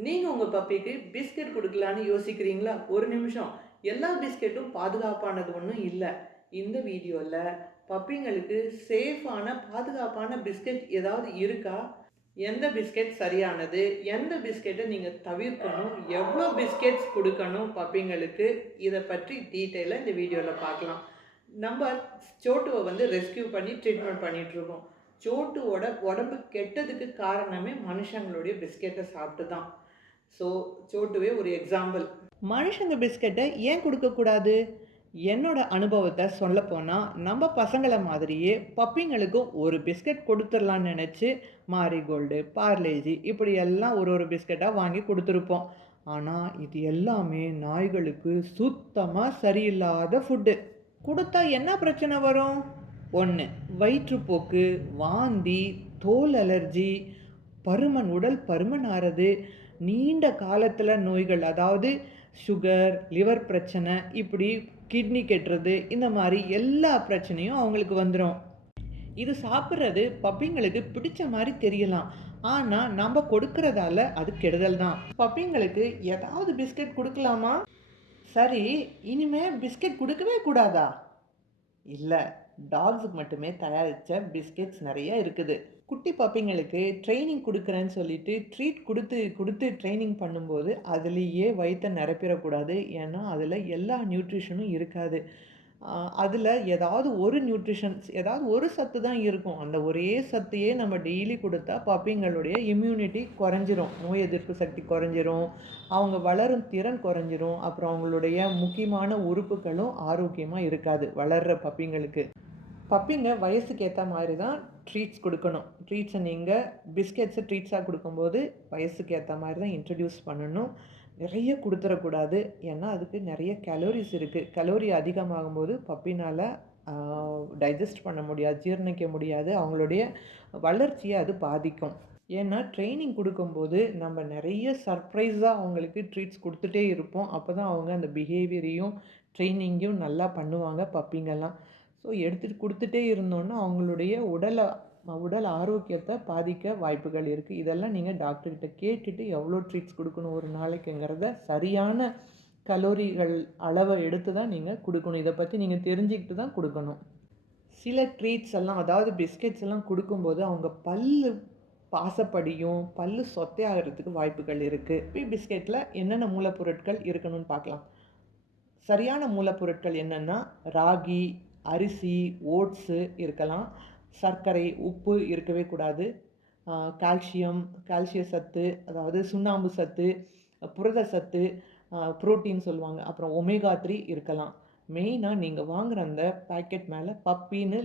நீங்க உங்க பப்பிக்கு பிஸ்கட் குடுக்கலான்னு யோசிக்கிறீங்களா? ஒரு நிமிஷம். எல்லா பிஸ்கட்டும் பாதுகாப்பானது ஒண்ணும் இல்ல. இந்த வீடியோல பப்பிங்களுக்கு சேஃபான, பாதுகாப்பான பிஸ்கட் ஏதாவது இருக்கா? எந்த பிஸ்கட் சரியானது? எந்த பிஸ்கட்ட நீங்க தவிர்க்கணும்? எவ்ளோ பிஸ்கட்ஸ் குடுக்கணும் பப்பிங்களுக்கு? இத பற்றி டீட்டெயிலா இந்த வீடியோல பார்க்கலாம். நம்ப சோட்டுவ ரெஸ்க்யூ பண்ணி ட்ரீட்மெண்ட் பண்ணிட்டுருக்கோம். சோட்டுவோட உடம்பு கெட்டதுக்கு காரணமே மனுஷங்களுடைய பிஸ்கட்ட சாப்பிட்டு தான். ஸோ, சோட்டுவே ஒரு எக்ஸாம்பிள். மனுஷங்க பிஸ்கட்ட ஏன் குடுக்கக்கூடாது? என்னோட அனுபவத்த சொல்லப்போனா, நம்ப பசங்கள மாதிரியே பப்பிங்களுக்கும் ஒரு பிஸ்கட் குடுத்துரலான்னு நெனச்சு, மாரிகோல்டு, பார்லேஜி இப்படி எல்லாம் ஒரு ஒரு பிஸ்கட்டா வாங்கி குடுத்துருப்போம். ஆனா, இது எல்லாமே நாய்களுக்கு சுத்தமா சரியில்லாத ஃபுட்டு. குடுத்தா என்ன பிரச்சனை வரும்? 1 வயிற்றுப்போக்கு, வாந்தி, தோல் அலர்ஜி, உடல் பருமன் ஆறது, நீண்ட காலத்துல நோய்கள் அதாவது சுகர், லிவர் பிரச்சனை, இப்படி கிட்னி கெட்டுறது, இந்த மாரி எல்லா பிரச்சனையும் அவங்களுக்கு வந்துரும். இது சாப்பிடுறது பப்பிங்களுக்கு பிடிச்ச மாரி தெரியலாம். ஆனா, நம்ப கொடுக்கிறதால அது கெடுதல் தான். பப்பிங்களுக்கு ஏதாவது பிஸ்கட் குடுக்கலாமா? சரி, இனிமே பிஸ்கட் குடுக்கவே கூடாதா? இல்ல. டாக்ஸுக்கு மட்டுமே தயாரிச்ச பிஸ்கெட்ஸ் நெறைய இருக்குது. குட்டி பப்பிங்களுக்கு ட்ரெய்னிங் குடுக்குறேன்னு சொல்லிட்டு, ட்ரீட் குடுத்து, குடுத்து ட்ரெய்னிங் பண்ணும்போது, அதிலேயே வயித்த நிரப்பிறக்கூடாது. ஏன்னா, அதில எல்லா நியூட்ரிஷனும் இருக்காது. அ அதில ஏதாவது ஒரு நியூட்ரிஷன்ஸ் ஏதாவது ஒரு சத்து தான் இருக்கும். அந்த ஒரே சத்தையே நம்ம டெய்லி குடுத்தா, பப்பிங்களுடைய இம்யூனிட்டி கொறைஞ்சிரும். நோய் எதிர்ப்பு சக்தி கொறைஞ்சிரும். அவங்க வளரும் திறன் கொறைஞ்சிரும். அப்புறம் அவங்களுடைய முக்கியமான உறுப்புகளும் ஆரோக்கியமா இருக்காது, வளர்ற பப்பிங்களுக்கு. பப்பிங்க வயசுக்கு ஏத்த மாரி தான் ட்ரீட்ஸ் குடுக்கணும். ட்ரீட்ஸ நீங்க பிஸ்கட்ஸ ட்ரீட்ஸா குடுக்கும்போது, வயசுக்கு ஏத்த மாரி தான் இன்ட்ரோடியூஸ் பண்ணணும். நிறைய குடுத்துறக்கூடாது. ஏன்னா, அதுக்கு நெறைய கேலோரிஸ் இருக்கு. கலோரி அதிகமாகும்போது பப்பினால ஆ டைஜஸ்ட் பண்ண முடியாது, ஜீரணிக்க முடியாது. அவங்களுடைய வளர்ச்சிய அது பாதிக்கும். ஏன்னா, ட்ரெய்னிங் குடுக்கும்போது நம்ம நெறைய சர்ப்ரைஸா அவங்களுக்கு ட்ரீட்ஸ் குடுத்துட்டே இருப்போம். அப்பதான் அவங்க அந்த பிஹேவியரையும், ட்ரெய்னிங்கையும் நல்லா பண்ணுவாங்க பப்பிங்கலாம். ஸோ எடுத்துட்டு குடுத்துட்டே இருந்தோம்னா, அவங்களுடைய உடல் ஆரோக்கியத்த பாதிக்க வாய்ப்புகள் இருக்கு. இதெல்லாம் நீங்க டாக்டர்கிட்ட கேட்டுட்டு எவ்வளோ ட்ரீட்ஸ் குடுக்கணும் ஒரு நாளைக்குங்கிறத சரியான கலோரிகள் அளவ எடுத்து தான் நீங்க குடுக்கணும். இத பத்தி நீங்க தெரிஞ்சுக்கிட்டு தான் குடுக்கணும். சில ட்ரீட்ஸ் எல்லாம் அதாவது பிஸ்கட்ஸ் எல்லாம் குடுக்கும்போது, அவங்க பல்லு பாசப்படியும், பல்லு சொத்தையாகறதுக்கு வாய்ப்புகள் இருக்கு. பிஸ்கட்ல என்னென்ன மூலப்பொருட்கள் இருக்கணும்னு பார்க்கலாம். சரியான மூலப்பொருட்கள் என்னன்னா, ராகி, அரிசி, ஓட்ஸு இருக்கலாம். சர்க்கரை, உப்பு இருக்கவே கூடாது. அ கால்சியம், கால்சிய சத்து, அதாவது சுண்ணாம்பு சத்து, புரத சத்து, புரோட்டீன் சொல்லுவாங்க. அப்புறம் ஒமேகா 3 இருக்கலாம். மெயினா நீங்க வாங்குற அந்த பாக்கெட் மேல பப்பின்னு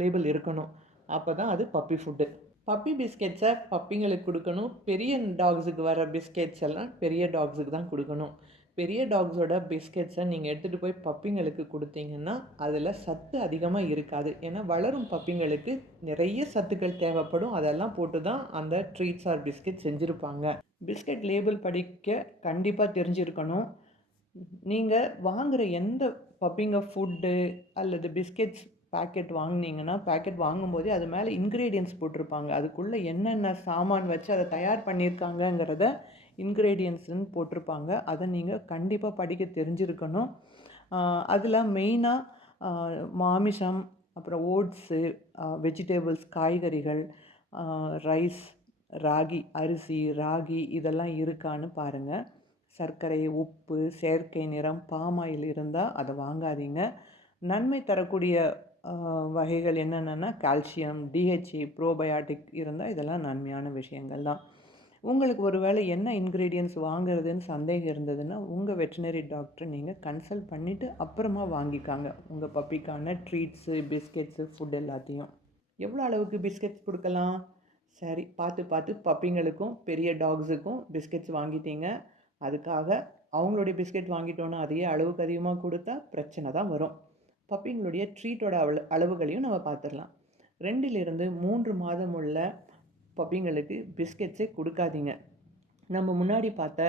லேபிள் இருக்கணும். அப்பதான் அது பப்பி ஃபுட்டு. பப்பி பிஸ்கெட்ஸ பப்பிங்களுக்கு குடுக்கணும். பெரிய டாக்ஸுக்கு வர பிஸ்கெட்ஸ் எல்லாம் பெரிய டாக்ஸுக்கு தான் குடுக்கணும். பெரிய டாக்ஸோட பிஸ்கெட்ஸ நீங்க எடுத்துட்டு போய் பப்பிங்களுக்கு குடுத்தீங்கன்னா, அதில சத்து அதிகமா இருக்காது. ஏன்னா, வளரும் பப்பிங்களுக்கு நிறைய சத்துக்கள் தேவைப்படும். அதெல்லாம் போட்டு தான் அந்த ட்ரீட்ஸ் ஆர் பிஸ்கட் செஞ்சிருப்பாங்க. பிஸ்கட் லேபிள் படிக்க கண்டிப்பா தெரிஞ்சிருக்கணும். நீங்க வாங்குற எந்த பப்பிங்க ஃபுட்டு அல்லது பிஸ்கெட்ஸ் பாக்கெட் வாங்கும்போதே அது மேல இன்கிரீடியன்ட்ஸ் போட்டிருப்பாங்க. அதுக்குள்ள என்னென்ன சாமான் வச்சு அத தயார் பண்ணியிருக்காங்கங்கிறத இன்கிரீடியன்ட்ஸ்ன்னு போட்டிருப்பாங்க. அத நீங்க கண்டிப்பா படிக்க தெரிஞ்சிருக்கணும். அ அதில மெயினா அ மாமிசம், அப்புறம் ஓட்ஸு, வெஜிடபிள்ஸ் காய்கறிகள், அ ரைஸ், அரிசி, ராகி இதெல்லாம் இருக்கான்னு பாருங்க. சர்க்கரை, உப்பு, செயற்கை நிறம், பாம் ஆயில் இருந்தா அத வாங்காதீங்க. நன்மை தரக்கூடிய வகைகள் என்னென்னன்னா, கால்சியம், டிஹெச்ஏ, ப்ரோபயாட்டிக் இருந்தா இதெல்லாம் நன்மையான விஷயங்கள் தான். உங்களுக்கு ஒரு வேளை என்ன இன்கிரீடியன்ட்ஸ் வாங்குறதுன்னு சந்தேகம் இருந்ததுன்னா, உங்க வெட்டரினரி டாக்டர நீங்க கன்சல்ட் பண்ணிட்டு அப்புறமா வாங்கிக்காங்க. உங்க பப்பிக்கான ட்ரீட்ஸு, பிஸ்கெட்ஸு, ஃபுட் எல்லாத்தையும். எவ்வளோ அளவுக்கு பிஸ்கெட்ஸ் குடுக்கலாம்? சரி, பார்த்து பார்த்து பப்பிங்களுக்கும், பெரிய டாக்ஸுக்கும் பிஸ்கெட்ஸ் வாங்கிட்டீங்க. அதுக்காக அவங்களுடைய பிஸ்கெட் வாங்கிட்டோன்னா, அதையே அளவுக்கு அதிகமா குடுத்தா பிரச்சனை தான் வரும். பப்பிங்களுடைய ட்ரீட்டோட அளவுகளையும் நம்ம பார்த்துரலாம். 2லிருந்து 3 மாதம் உள்ள பப்பிங்களுக்கு பிஸ்கெட்ஸே குடுக்காதீங்க. நம்ம முன்னாடி பார்த்த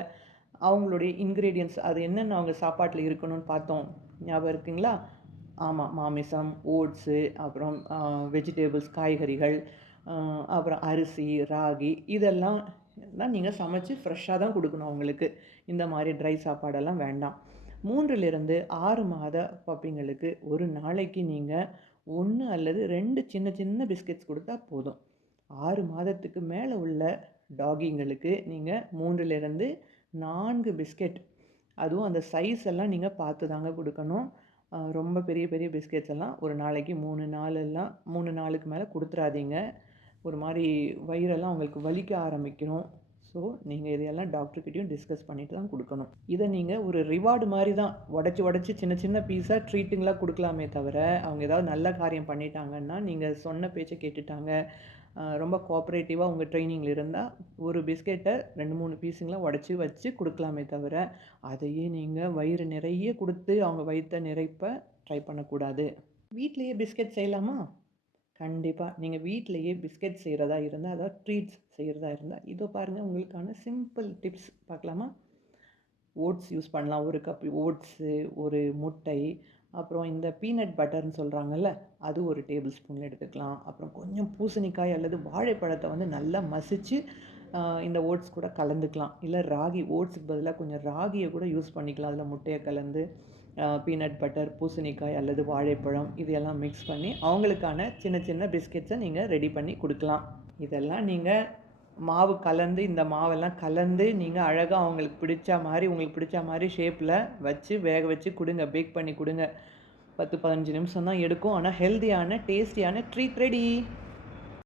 அவங்களுடைய இன்கிரீடியன்ட்ஸ் அது என்னென்ன அவங்க சாப்பாட்டுல இருக்கணும்னு பார்த்தோம். ஞாபகம் இருக்குங்களா? ஆமா. மாமிசம், ஓட்ஸு, அப்புறம் வெஜிடபிள்ஸ் காய்கறிகள், அ அப்புறம் அரிசி, ராகி இதெல்லாம் தான் நீங்கள் சமைச்சு ஃப்ரெஷ்ஷாக தான் கொடுக்கணும் அவங்களுக்கு. இந்த மாதிரி ட்ரை சாப்பாடெல்லாம் வேண்டாம். 3லிருந்து 6 மாத பப்பிங்களுக்கு ஒரு நாளைக்கு நீங்கள் 1 அல்லது 2 சின்ன சின்ன பிஸ்கெட்ஸ் கொடுத்தா போதும். 6 மாதத்துக்கு மேலே உள்ள டாகிங்களுக்கு நீங்கள் 3லிருந்து 4 பிஸ்கெட், அதுவும் அந்த சைஸ் எல்லாம் நீங்கள் பார்த்து தாங்க கொடுக்கணும். ரொம்ப பெரிய பெரிய பிஸ்கெட்ஸ் எல்லாம் ஒரு நாளைக்கு 3 நாளெல்லாம் 3 நாளுக்கு மேலே கொடுத்துறாதீங்க. ஒரு மாதிரி வயிறெல்லாம் அவங்களுக்கு வலிக்க ஆரம்பிக்கணும். ஸோ நீங்கள் இதையெல்லாம் டாக்டர்கிட்டையும் டிஸ்கஸ் பண்ணிட்டு தான் கொடுக்கணும். இதை நீங்கள் ஒரு ரிவார்டு மாதிரி தான் உடச்சி சின்ன சின்ன பீஸாக ட்ரீட்டுங்களாக கொடுக்கலாமே தவிர, அவங்க ஏதாவது நல்ல காரியம் பண்ணிட்டாங்கன்னா, நீங்கள் சொன்ன பேச்சை கேட்டுட்டாங்க, ரொம்ப கோஆப்ரேட்டிவாக உங்கள் ட்ரைனிங்கில் இருந்தால் ஒரு பிஸ்கெட்டை 2, 3 பீஸுங்களாம் உடச்சி வச்சு கொடுக்கலாமே தவிர, அதையே நீங்கள் வயிறு நிறைய கொடுத்து அவங்க வயிற்றை நிறைப்ப ட்ரை பண்ணக்கூடாது. வீட்டிலையே பிஸ்கெட் செய்யலாமா? கண்டிப்பா. நீங்க வீட்லயே பிஸ்கட் செய்றதா இருந்தா, அதாவது ட்ரீட்ஸ் செய்றதா இருந்தா, இதோ பாருங்க உங்களுக்கான சிம்பிள் டிப்ஸ் பார்க்கலாமா? ஓட்ஸ் யூஸ் பண்ணலாம். 1 கப் ஓட்ஸு, 1 முட்டை, அப்புறம் இந்த பீனட் பட்டர்ன்னு சொல்றாங்கல்ல, அது 1 டேபிள் ஸ்பூன் எடுத்துக்கலாம். அப்புறம் கொஞ்சம் பூசணிக்காய் அல்லது வாழைப்பழத்த வந்து நல்லா மசிச்சு, இந்த ஓட்ஸ் கூட கலந்துக்கலாம். இல்ல ராகி ஓட்ஸுக்கு பதிலா கொஞ்சம் ராகிய கூட யூஸ் பண்ணிக்கலாம். அதில முட்டைய கலந்து, பீனட் பட்டர், பூசணிக்காய் அல்லது வாழைப்பழம் இது எல்லாம் மிக்ஸ் பண்ணி, அவங்களுக்கான சின்ன சின்ன பிஸ்கெட்ஸை நீங்கள் ரெடி பண்ணி கொடுக்கலாம். இதெல்லாம் நீங்கள் மாவு கலந்து இந்த மாவெல்லாம் கலந்து நீங்கள் அழகாக அவங்களுக்கு உங்களுக்கு பிடிச்ச மாதிரி ஷேப்பில் வச்சு வேக வச்சு கொடுங்க. பேக் பண்ணி கொடுங்க. 10, 15 நிமிஷம் தான் எடுக்கும். ஆனால் ஹெல்தியான டேஸ்டியான ட்ரீட் ரெடி.